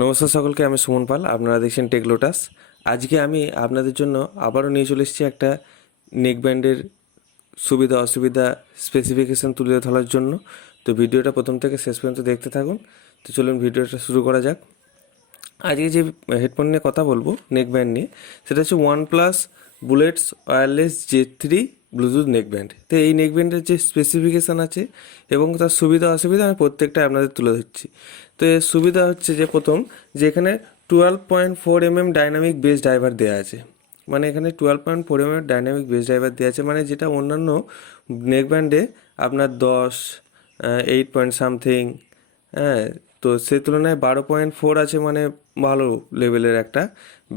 নমস্কার সকলকে, আমি সুমন পাল। আপনারা দেখছেন টেক লোটাস। আজকে আমি আপনাদের জন্য আবারও নিয়ে চলে এসেছি একটা নেক ব্যান্ডের সুবিধা অসুবিধা স্পেসিফিকেশান তুলে ধরার জন্য। তো ভিডিওটা প্রথম থেকে শেষ পর্যন্ত দেখতে থাকুন। তো চলুন ভিডিওটা শুরু করা যাক। আজকে যে হেডফোন নিয়ে কথা বলবো নেক ব্যান্ড নিয়ে, সেটা হচ্ছে OnePlus bullets wireless J3 Bluetooth neck band. তো এই নেক ব্যান্ডের যে স্পেসিফিকেশান আছে এবং তার সুবিধা অসুবিধা আমি প্রত্যেকটা আপনাদের তুলে ধরছি। তো এর সুবিধা হচ্ছে যে প্রথম, যে এখানে 12.4 mm ডাইনামিক বেস ড্রাইভার দেওয়া আছে। মানে এখানে 12.4 mm ডাইনামিক বেস ড্রাইভার দেওয়া আছে, মানে যেটা অন্যান্য নেক ব্যান্ডে আপনার 8 পয়েন্ট সামথিং, হ্যাঁ, তো সেই তুলনায় 12.4 আছে, মানে ভালো লেভেলের একটা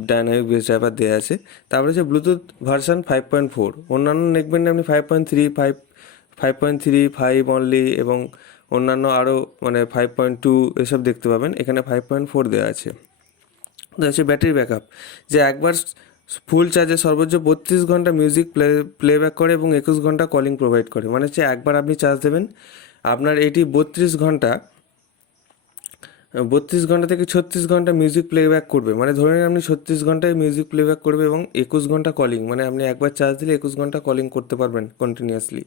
ডাইনামিক বেস ড্রাইভার দেওয়া আছে। তারপরে যে ব্লুটুথ ভার্সান 5.4, অন্যান্য নেকব্যান্ডে আপনি 5.3, 5 অনলি এবং অন্যান্য আরও মানে 5.2 এসব দেখতে পাবেন। এখানে 5.4 দেওয়া আছে। তো হচ্ছে ব্যাটারি ব্যাকআপ, যে একবার ফুল চার্জে সর্বোচ্চ 32 ঘন্টা মিউজিক প্লেব্যাক করে এবং 21 ঘন্টা কলিং প্রোভাইড করে। মানে হচ্ছে একবার আপনি চার্জ দেবেন, আপনার এটি 32 ঘন্টা থেকে 36 ঘন্টা মিউজিক প্লেব্যাক করবে। মানে ধরে নিন আপনি 36 ঘন্টায় মিউজিক প্লেব্যাক করবে এবং 21 ঘন্টা কলিং, মানে আপনি একবার চার্জ দিলে 21 ঘন্টা কলিং করতে পারবেন কন্টিনিউয়াসলি।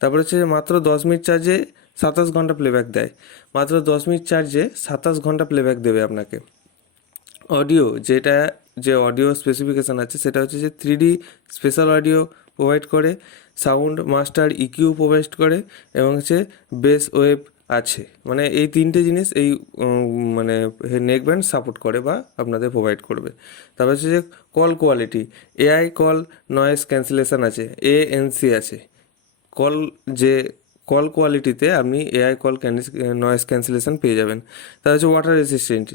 তারপরে হচ্ছে মাত্র 10 মিনিট চার্জে 27 ঘন্টা প্লেব্যাক দেয়। মাত্র 10 মিনিট চার্জে 27 ঘন্টা প্লেব্যাক দেবে আপনাকে। অডিও, যেটা যে অডিও স্পেসিফিকেশান আছে সেটা হচ্ছে যে 3D স্পেশাল অডিও প্রোভাইড করে, সাউন্ড মাস্টার ইকিউ প্রোভাইড করে এবং হচ্ছে বেস ওয়েভ আছে। মানে এই তিনটে জিনিস এই মানে নেক ব্যান্ড সাপোর্ট করে বা আপনাদের প্রোভাইড করবে। তারপর হচ্ছে যে call quality, AI call noise cancellation আছে, ANC আছে। কল যে কল কোয়ালিটিতে আপনি এআই কল নয়েজ ক্যান্সেলেশন পেয়ে যাবেন। তার হচ্ছে ওয়াটার রেসিস্টেন্ট,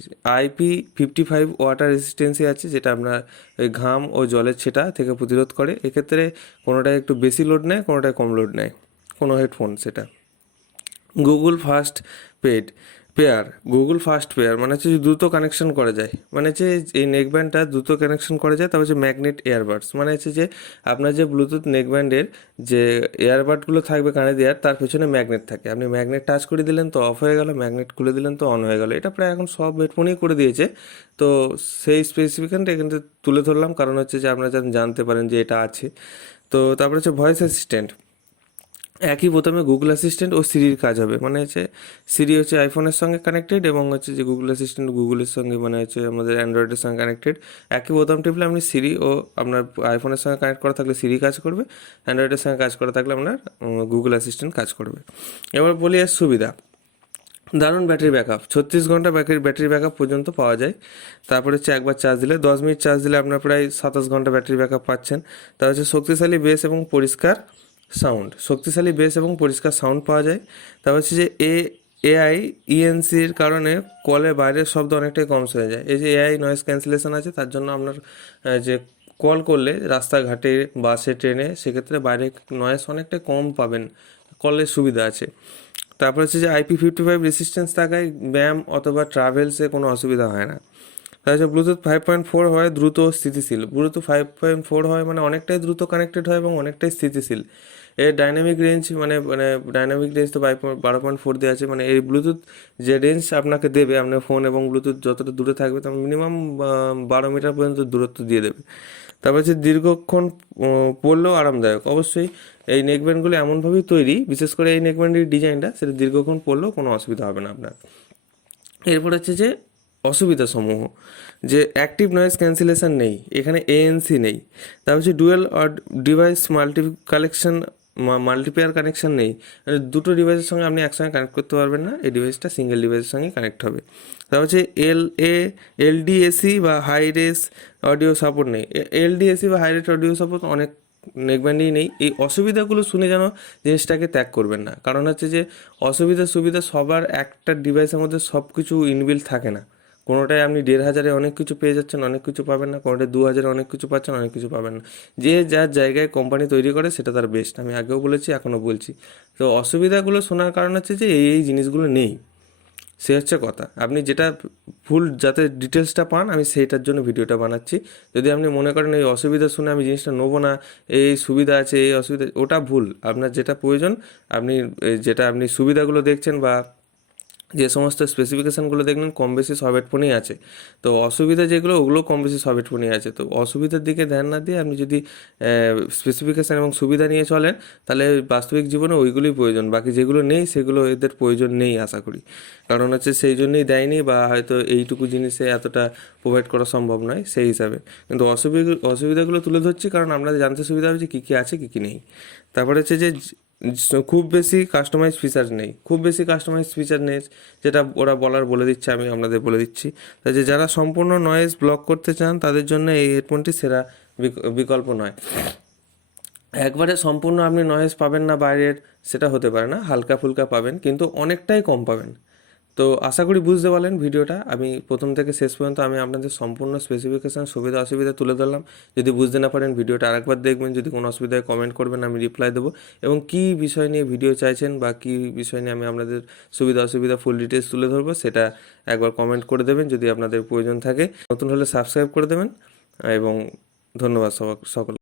IP55 ওয়াটার রেসিস্টেন্সি আছে, যেটা আপনার ওই ঘাম ও জলের ছেটা থেকে প্রতিরোধ করে। এক্ষেত্রে কোনোটায় একটু বেশি লোড নেয়, কোনোটায় কম লোড নেয় কোনো হেডফোন সেটা। গুগল ফাস্ট পেড পেয়ার, গুগল ফাস্ট পেয়ার মানে হচ্ছে যে দ্রুত কানেকশন করা যায়, মানে হচ্ছে এই নেকব্যান্ডটা দ্রুত কানেকশন করা যায়। তারপর হচ্ছে ম্যাগনেট এয়ারবাডস, মানে হচ্ছে যে আপনার যে ব্লুটুথ নেকব্যান্ডের যে এয়ারবাডগুলো থাকবে কানে দেওয়ার, তার পেছনে ম্যাগনেট থাকে। আপনি ম্যাগনেট টাচ করে দিলেন তো অফ হয়ে গেল, ম্যাগনেট খুলে দিলেন তো অন হয়ে গেল। এটা প্রায় এখন সব হেডফোনই করে দিয়েছে। তো সেই স্পেসিফিকেশনটা এখানে তুলে ধরলাম, কারণ হচ্ছে যে আপনারা যেন জানতে পারেন যে এটা আছে। তো তারপরে হচ্ছে ভয়েস অ্যাসিস্ট্যান্ট, একই বোতামে গুগল অ্যাসিস্ট্যান্ট ও সিরির কাজ হবে। মানে হচ্ছে সিরি হচ্ছে আইফোনের সঙ্গে কানেক্টেড এবং হচ্ছে যে গুগল অ্যাসিস্ট্যান্ট গুগলের সঙ্গে, মানে হচ্ছে আমাদের অ্যান্ড্রয়েডের সঙ্গে কানেক্টেড। একই বোতাম টিপলে আপনি সিরি ও আপনার আইফোনের সঙ্গে কানেক্ট করা থাকলে সিরি কাজ করবে, অ্যান্ড্রয়েডের সঙ্গে কাজ করা থাকলে আপনার গুগল অ্যাসিস্ট্যান্ট কাজ করবে। এবার বলি এর সুবিধা। দারুণ ব্যাটারি ব্যাকআপ, 36 ঘন্টা ব্যাটারি ব্যাকআপ পর্যন্ত পাওয়া যায়। তারপরে হচ্ছে একবার চার্জ দিলে 10 মিনিট চার্জ দিলে আপনার প্রায় 27 ঘন্টা ব্যাটারি ব্যাকআপ পাচ্ছেন। তার হচ্ছে শক্তিশালী বেস এবং পরিষ্কার সাউন্ড, শক্তিশালী বেস এবং পরিষ্কার সাউন্ড পাওয়া যায়। তারপর হচ্ছে যে এআই ইএনসির কারণে কলের বাইরের শব্দ অনেকটাই কম হয়ে যায়। এই যে এআই নয়েজ ক্যান্সেলেশন আছে, তার জন্য আপনার যে কল করলে রাস্তাঘাটে বাসে ট্রেনে, সেক্ষেত্রে বাইরে নয়েজ অনেকটাই কম পাবেন, কলের সুবিধা আছে। তারপর হচ্ছে যে IP55 রেসিস্ট্যান্স থাকায় ব্যায়াম অথবা ট্রাভেলসে কোনো অসুবিধা হয় না। তার হচ্ছে ব্লুটুথ 5.4 হয় দ্রুত ও স্থিতিশীল। ব্লুটুথ 5.4 হয় মানে অনেকটাই দ্রুত কানেক্টেড হয় এবং অনেকটাই স্থিতিশীল। এর ডাইনামিক রেঞ্জ মানে ডাইনামিক রেঞ্জ তো 12.4 দেওয়া আছে। মানে এই ব্লুটুথ যে রেঞ্জ আপনাকে দেবে, আপনার ফোন এবং ব্লুটুথ যতটা দূরে থাকবে তার মিনিমাম 12 মিটার পর্যন্ত দূরত্ব দিয়ে দেবে। তারপর হচ্ছে দীর্ঘক্ষণ পরলেও আরামদায়ক। অবশ্যই এই নেকব্যান্ডগুলো এমনভাবেই তৈরি, বিশেষ করে এই নেকব্যান্ডের ডিজাইনটা, সেটা দীর্ঘক্ষণ পরলেও কোনো অসুবিধা হবে না আপনার। এরপর হচ্ছে যে অসুবিধা সমূহ, যে অ্যাক্টিভ নয়েজ ক্যান্সেলেশন নেই, এখানে ANC নেই। তারপর হচ্ছে ডুয়েল ডিভাইস মাল্টিপেয়ার কানেকশন নেই, মানে দুটো ডিভাইসের সঙ্গে আপনি একসঙ্গে কানেক্ট করতে পারবেন না, এই ডিভাইসটা সিঙ্গেল ডিভাইসের সঙ্গে কানেক্ট হবে। তারপর হচ্ছে LDAC বা হাই রেস অডিও সাপোর্ট নেই। LDAC বা হাই রেট অডিও সাপোর্ট অনেক নেকব্যান্ডেই নেই। এই অসুবিধাগুলো শুনে যেন জিনিসটাকে ত্যাগ করবেন না, কারণ হচ্ছে যে অসুবিধা সুবিধা সবার একটা ডিভাইসের মধ্যে সব কিছু ইনবিল্ট থাকে না। কোনোটায় আপনি 1,500-এ অনেক কিছু পেয়ে যাচ্ছেন, অনেক কিছু পাবেন না। কোনোটায় 2,000-এ অনেক কিছু পাচ্ছেন, অনেক কিছু পাবেন না। যে যার জায়গায় কোম্পানি তৈরি করে সেটা তার বেস্ট, আমি আগেও বলেছি এখনও বলছি। তো অসুবিধাগুলো শোনার কারণ হচ্ছে যে এই জিনিসগুলো নেই, সে হচ্ছে কথা। আপনি যেটা ফুল যাতে ডিটেলসটা পান, আমি সেইটার জন্য ভিডিওটা বানাচ্ছি। যদি আপনি মনে করেন এই অসুবিধা শুনে আমি জিনিসটা নেবো না, এই সুবিধা আছে এই অসুবিধা, ওটা ভুল। আপনার যেটা প্রয়োজন, আপনি যেটা আপনি সুবিধাগুলো দেখছেন বা যে সমস্ত স্পেসিফিকেশানগুলো দেখলেন কম বেশি সব হেডফোনেই আছে। তো অসুবিধা যেগুলো ওগুলো কম বেশি সব হেডফোনেই আছে। তো অসুবিধার দিকে ধ্যান না দিয়ে আপনি যদি স্পেসিফিকেশান এবং সুবিধা নিয়ে চলেন, তাহলে বাস্তবিক জীবনে ওইগুলোই প্রয়োজন, বাকি যেগুলো নেই সেগুলো এদের প্রয়োজন নেই আশা করি। কারণ হচ্ছে সেই জন্যই দেয়নি, বা হয়তো এইটুকু জিনিসে এতটা প্রোভাইড করা সম্ভব নয় সেই হিসাবে। কিন্তু অসুবিধাগুলো তুলে ধরছি কারণ আপনাদের জানতে সুবিধা হবে যে কী কী আছে কী কী নেই। তারপরে হচ্ছে যে খুব বেশি কাস্টমাইজ ফিচার নেই, খুব বেশি কাস্টমাইজ ফিচার নেই, যেটা ওরা বলে দিচ্ছে, আমি আপনাদের বলে দিচ্ছি। তাই যে যারা সম্পূর্ণ নয়েজ ব্লক করতে চান তাদের জন্য এই হেডফোনটি সেরা বিকল্প নয়। একবারে সম্পূর্ণ আপনি নয়েজ পাবেন না বাইরের, সেটা হতে পারে না, হালকা ফুলকা পাবেন কিন্তু অনেকটাই কম পাবেন। তো আশা করি বুঝতে পারলেন ভিডিওটা। আমি প্রথম থেকে শেষ পর্যন্ত আমি আপনাদের সম্পূর্ণ স্পেসিফিকেশান সুবিধা অসুবিধা তুলে ধরলাম। যদি বুঝতে না পারেন ভিডিওটা আরেকবার দেখবেন, যদি কোনো অসুবিধায় কমেন্ট করবেন, আমি রিপ্লাই দেবো। এবং কী বিষয় নিয়ে ভিডিও চাইছেন বা কী বিষয় নিয়ে আমি আপনাদের সুবিধা অসুবিধা ফুল ডিটেলস তুলে ধরবো, সেটা একবার কমেন্ট করে দেবেন যদি আপনাদের প্রয়োজন থাকে। নতুন হলে সাবস্ক্রাইব করে দেবেন এবং ধন্যবাদ সকল।